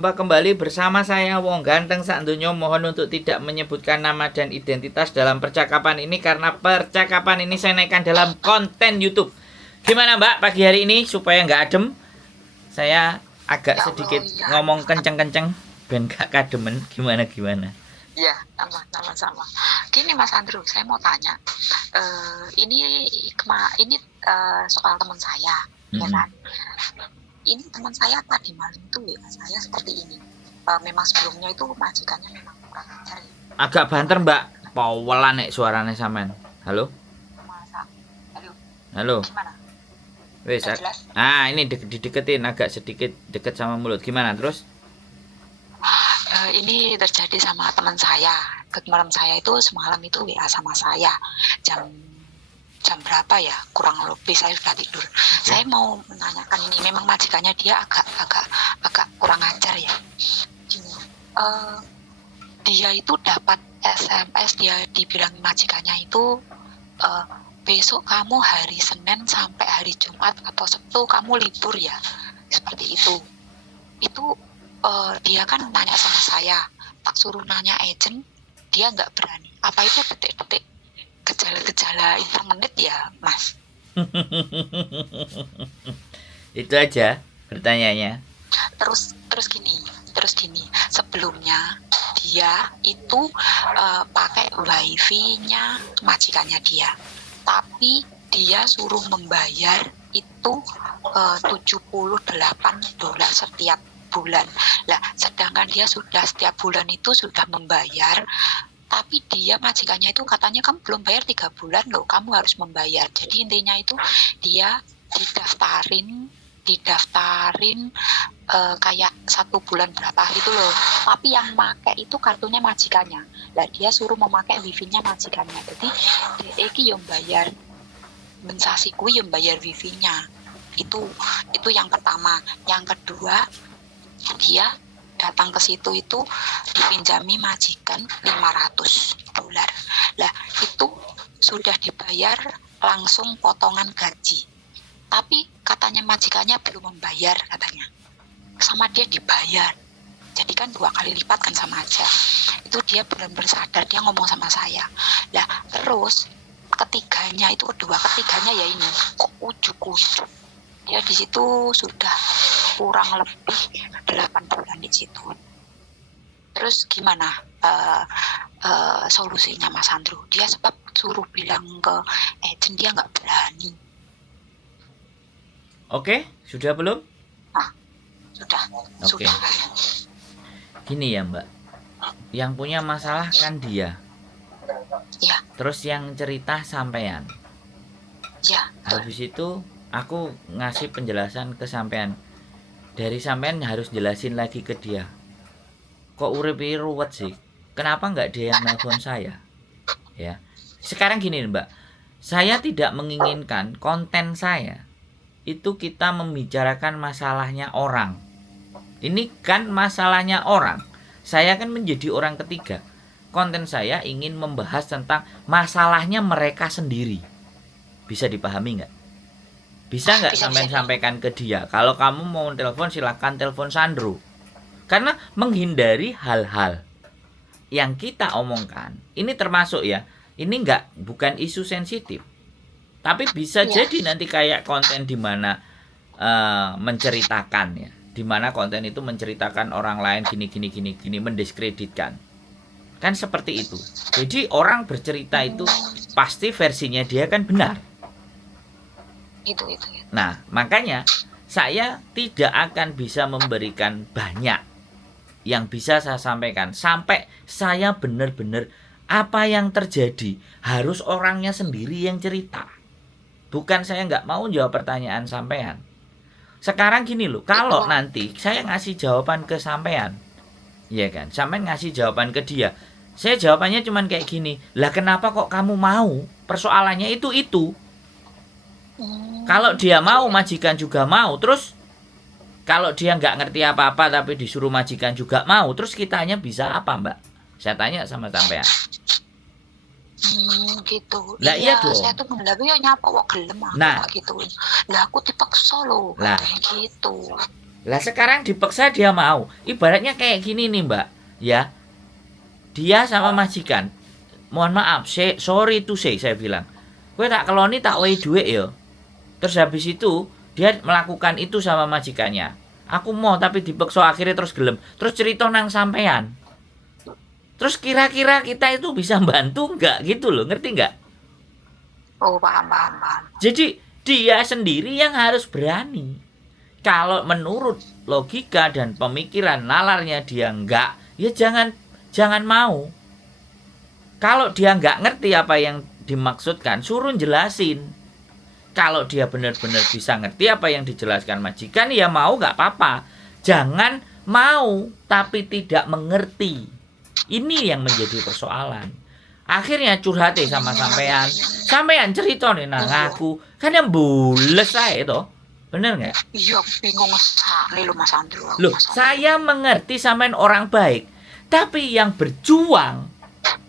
Kembali bersama saya Wong Ganteng Sakdonyo. Mohon untuk tidak menyebutkan nama dan identitas dalam percakapan ini karena percakapan ini saya naikkan dalam konten YouTube. Gimana Mbak pagi hari ini supaya nggak adem? Saya agak sedikit ngomong kenceng-kenceng ben gak kademen. Gimana? Iya, sama-sama. Gini Mas Andrew, saya mau tanya. Ini soal teman saya, ya kan? Ini teman saya tadi malam itu ya saya seperti ini. Memang sebelumnya itu majikannya memang kurang ajar ya. Agak banter Mbak. Powelan nek suaranya sampean. Halo? Masa? Halo. Gimana? Wes. Ini dideketin agak sedikit deket sama mulut. Gimana terus? Ini terjadi sama teman saya. Teman saya itu semalam itu WA sama saya jam berapa ya, kurang lebih saya sudah tidur. Saya mau menanyakan ini, memang majikannya dia agak kurang ajar ya. Dia itu dapat SMS, dia dibilang majikannya itu besok kamu hari Senin sampai hari Jumat atau Sabtu kamu libur ya, seperti itu. Dia kan nanya sama saya, tak suruh nanya agent, dia nggak berani. Apa itu detik-detik gejala-gejala intermenit ya, Mas? Itu aja pertanyaannya. Terus gini. Sebelumnya dia itu pakai wifi-nya majikannya dia, tapi dia suruh membayar itu $78 setiap bulan. Lah, sedangkan dia sudah setiap bulan itu sudah membayar, tapi dia majikannya itu katanya kamu belum bayar 3 bulan loh, kamu harus membayar. Jadi intinya itu dia didaftarin kayak 1 bulan berapa gitu loh, tapi yang pakai itu kartunya majikannya. Lah dia suruh memakai wifi-nya majikannya, jadi dia yang bayar mensasiku yang bayar wifi-nya. Itu yang pertama. Yang kedua, dia datang ke situ itu dipinjami majikan $500. Lah itu sudah dibayar langsung potongan gaji, tapi katanya majikannya belum membayar, katanya sama dia dibayar, jadi kan 2 kali lipat kan sama aja. Itu dia belum bersadar, dia ngomong sama saya. Lah terus ketiganya ya ini kok ujuk-ujuk dia di situ sudah kurang lebih 8 bulan di situ. Terus gimana solusinya Mas Andrew? Dia sebab suruh bilang ke agent, dia nggak berani. Oke, sudah belum? Sudah. Gini ya Mbak, yang punya masalah kan dia. Ya. Terus yang cerita sampean. Ya. Habis itu aku ngasih penjelasan ke sampean. Dari sampean harus jelasin lagi ke dia. Kok uripi ruwet sih? Kenapa nggak dia yang nelfon saya? Ya. Sekarang gini Mbak, saya tidak menginginkan konten saya itu kita membicarakan masalahnya orang. Ini kan masalahnya orang. Saya kan menjadi orang ketiga. Konten saya ingin membahas tentang masalahnya mereka sendiri. Bisa dipahami nggak? Bisa nggak sampai sampaikan ke dia? Kalau kamu mau telepon silakan telepon Sandro. Karena menghindari hal-hal yang kita omongkan, ini termasuk ya, ini bukan isu sensitif. Tapi bisa jadi nanti kayak konten di mana menceritakan ya, di mana konten itu menceritakan orang lain gini mendiskreditkan. Kan seperti itu. Jadi orang bercerita itu pasti versinya dia kan benar. Itu. Nah, makanya saya tidak akan bisa memberikan banyak yang bisa saya sampaikan sampai saya benar-benar apa yang terjadi harus orangnya sendiri yang cerita. Bukan saya nggak mau jawab pertanyaan sampean. Sekarang gini loh, kalau nanti saya ngasih jawaban ke sampean, ya kan, sampean ngasih jawaban ke dia, saya jawabannya cuman kayak gini. Lah kenapa kok kamu mau? Persoalannya itu. Kalau dia mau, majikan juga mau. Terus kalau dia nggak ngerti apa-apa tapi disuruh majikan juga mau, terus kitanya bisa apa Mbak? Saya tanya sama sampean. Gitu. Lah iya dong. Saya tuh nyapa kok gelem gitu. Lah aku dipaksa loh. Lah gitu. Lah sekarang dipaksa dia mau. Ibaratnya kayak gini nih Mbak, ya. Dia sama majikan. Mohon maaf, sorry to say saya bilang. Kowe tak keloni tak wehi duit ya. Terus habis itu dia melakukan itu sama majikannya. Aku mau tapi dipaksa akhirnya terus gelem. Terus cerita nang sampean. Terus kira-kira kita itu bisa bantu nggak gitu loh, ngerti nggak? Oh, paham. Jadi dia sendiri yang harus berani. Kalau menurut logika dan pemikiran nalarnya dia enggak, ya jangan mau. Kalau dia enggak ngerti apa yang dimaksudkan, suruh jelasin. Kalau dia benar-benar bisa ngerti apa yang dijelaskan majikan, ya mau enggak apa-apa. Jangan mau tapi tidak mengerti. Ini yang menjadi persoalan. Akhirnya curhat sama sampean. Sampean cerita nih nang aku, kan yang bules saya itu. Bener nggak? Iya, bingung sekali lo Mas Andrew. Loh, saya mengerti sampean orang baik, tapi yang berjuang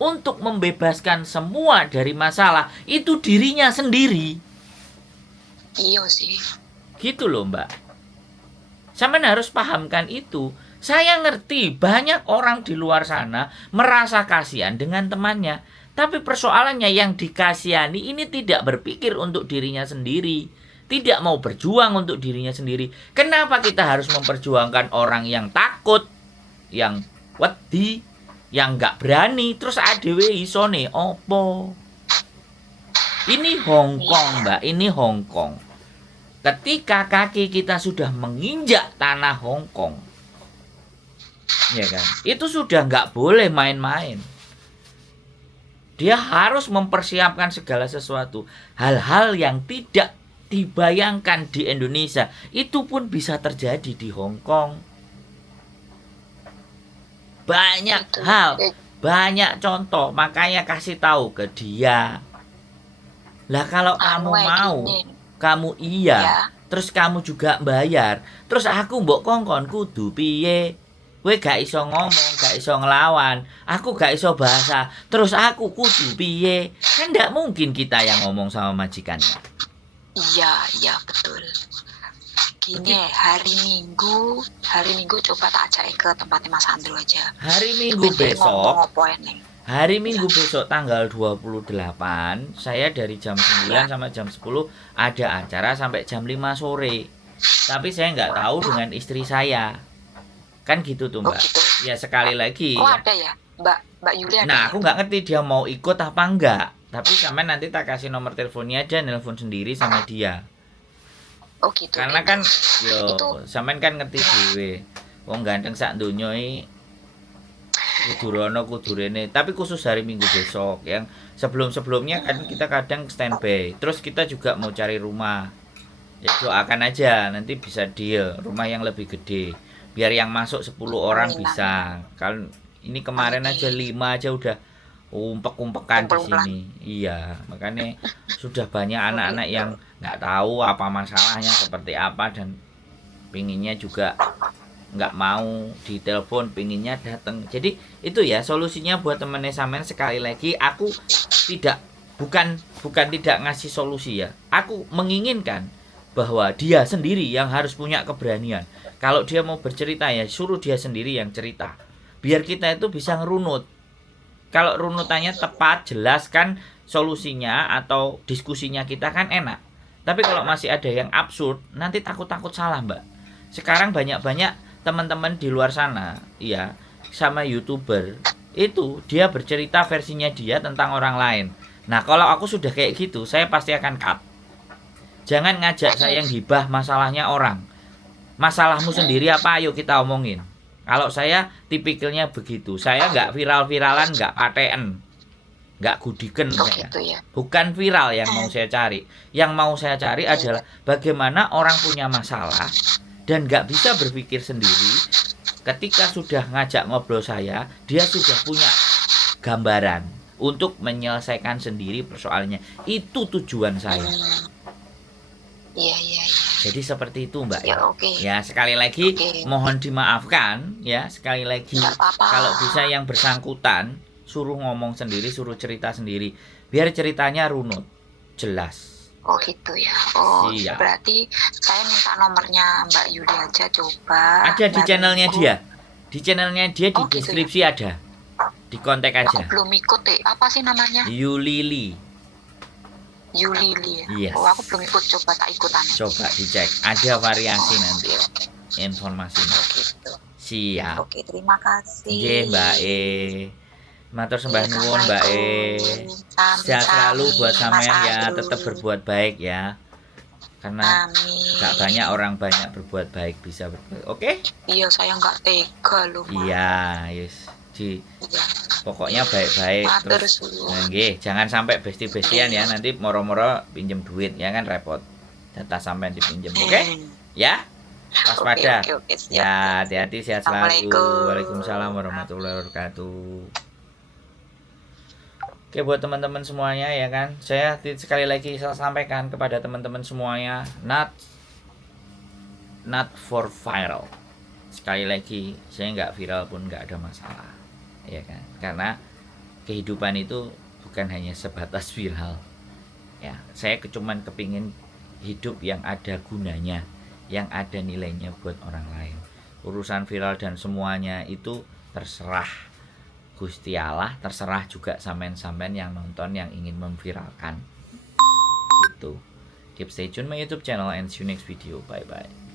untuk membebaskan semua dari masalah itu dirinya sendiri. Iya sih. Gitu loh, Mbak. Sampean harus pahamkan itu. Saya ngerti banyak orang di luar sana merasa kasihan dengan temannya, tapi persoalannya yang dikasihani ini tidak berpikir untuk dirinya sendiri. Tidak mau berjuang untuk dirinya sendiri. Kenapa kita harus memperjuangkan orang yang takut, yang wedi, yang gak berani, terus adewe isone opo? Ini Hongkong, Mbak, ini Hongkong. Ketika kaki kita sudah menginjak tanah Hongkong, ya kan? Itu sudah gak boleh main-main. Dia harus mempersiapkan segala sesuatu. Hal-hal yang tidak dibayangkan di Indonesia itu pun bisa terjadi di Hong Kong. Banyak hal, banyak contoh, makanya kasih tahu ke dia. Lah kalau kamu mau, kamu iya, terus kamu juga bayar, terus aku mbok kongkon kudu piye? Kowe gak iso ngomong, gak iso ngelawan, aku gak iso bahasa, terus aku kudu piye? Kan ndak mungkin kita yang ngomong sama majikannya. Iya betul. Gini, hari Minggu coba tak ajak ke tempatnya Mas Andrew aja. Hari Minggu besok tanggal 28, saya dari jam 9 sampai jam 10 ada acara sampai jam 5 sore. Tapi saya nggak tahu dengan istri saya. Kan gitu tuh, Mbak. Gitu. Ya sekali lagi. Oh, ada ya? Mbak Yuli ada. Nah, aku nggak ngerti dia mau ikut apa enggak. Tapi sampai nanti tak kasih nomor teleponnya aja, nelpon sendiri sama dia. Oh gitu. Karena kan sampean kan ngerti dhewe. Wong ganteng sak donya iki kudu rono kudu rene. Tapi khusus hari Minggu besok yang sebelum-sebelumnya kan kita kadang standby. Terus kita juga mau cari rumah. Ya doakan aja nanti bisa deal rumah yang lebih gede. Biar yang masuk 10 orang bisa. Kan ini kemarin aja 5 aja udah umpek-umpekan di sini. Iya, makanya sudah banyak anak-anak yang nggak tahu apa masalahnya seperti apa dan pinginnya juga nggak mau ditelepon, pinginnya datang. Jadi itu ya solusinya buat temennya sampean. Sekali lagi aku bukan tidak ngasih solusi ya. Aku menginginkan bahwa dia sendiri yang harus punya keberanian. Kalau dia mau bercerita ya suruh dia sendiri yang cerita. Biar kita itu bisa ngerunut. Kalau runutannya tepat, jelaskan solusinya atau diskusinya kita kan enak. Tapi kalau masih ada yang absurd, nanti takut-takut salah, Mbak. Sekarang banyak-banyak teman-teman di luar sana, iya, sama YouTuber, itu dia bercerita versinya dia tentang orang lain. Nah, kalau aku sudah kayak gitu, saya pasti akan cut. Jangan ngajak saya yang gibah masalahnya orang. Masalahmu sendiri apa, ayo kita omongin. Kalau saya tipikalnya begitu. Saya nggak viral-viralan, nggak paten, nggak gudiken saya. Gitu ya. Bukan viral yang mau saya cari. Yang mau saya cari adalah bagaimana orang punya masalah dan nggak bisa berpikir sendiri. Ketika sudah ngajak ngobrol saya, dia sudah punya gambaran untuk menyelesaikan sendiri persoalannya. Itu tujuan saya. Iya. Jadi seperti itu, Mbak. Ya, okay. Ya, sekali lagi mohon dimaafkan ya, sekali lagi kalau bisa yang bersangkutan suruh ngomong sendiri, suruh cerita sendiri. Biar ceritanya runut, jelas. Oh gitu ya. Oh Siap. berarti saya minta nomornya Mbak Yuli aja coba. Ada di Mbak channelnya Minggu. dia. Di channelnya dia di Oh gitu ya. deskripsi ada. Di kontak Aku aja. belum ikut deh. Apa sih namanya? Yulili. Yuli ya. Yes. Oh aku belum ikut, coba tak ikutan. Coba dicek. Ada variasi Oh, nanti informasinya. gitu. Siap. Oke, terima kasih. Nggih, Mbak E. Matur sembah nuwun, Mbak E. Sehat selalu buat sampean ya, tetap berbuat baik ya. Karena Amin. gak banyak orang banyak berbuat baik bisa berbuat. Oke? Iya, saya nggak tega loh. Mas. Iya, yes. Iya. Pokoknya baik-baik Matur terus. suwun. Nah, nggih, jangan sampai besti-bestian ya, nanti moro-moro pinjem duit ya kan repot. Data sampean dipinjem, oke? Ya? Waspada. Oke, siap. Ya, hati-hati, sehat selalu. Assalamualaikum. Waalaikumsalam warahmatullahi wabarakatuh. Oke, buat teman-teman semuanya ya kan, saya sekali lagi sampaikan kepada teman-teman semuanya, not for viral. Sekali lagi, saya nggak viral pun nggak ada masalah, ya kan? Karena kehidupan itu bukan hanya sebatas viral. Ya, saya cuman kepingin hidup yang ada gunanya, yang ada nilainya buat orang lain. Urusan viral dan semuanya itu terserah Gusti Allah, terserah juga sampean-sampean yang nonton yang ingin memviralkan. Gitu. Keep stay tune my YouTube channel and see you next video. Bye bye.